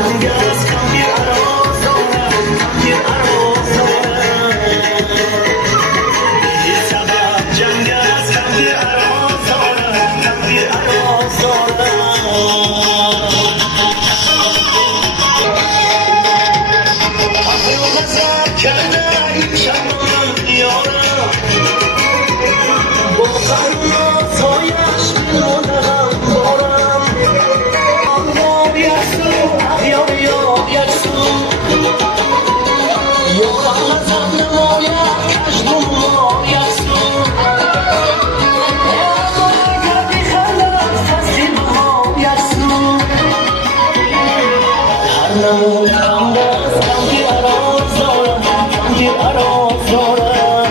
جنگ است کمی عراض دارم کمی عراض دارم بی سبب جنگ است کمی عراض دارم کمی عراض دارم عقل و غضب کرده این شب من یارم با قهر و نازهایش میماندم بارم آن یک سو اغیار یک سو یارم نظر نماید کشم ما یک سو اگر میخندد فصلی بها یک سو هر نمود خنده است کمی عراض دارم کمی عراض دارم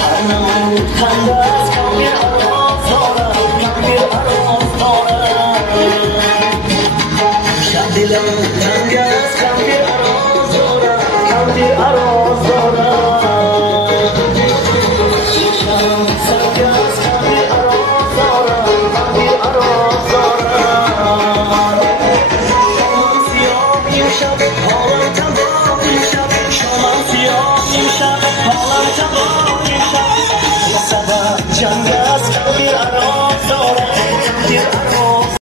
هر نمود خنده است کمی عراض دارم کمی عراض دارم شب دلم تنگ است کمی عراض دارم کمی عراض دارم شبم سنگ است کمی عراض دارم کمی عراض دارم شامم سیاه نیم شب حالم تباه نیم شب شامم سیاه نیم شب حالم تباه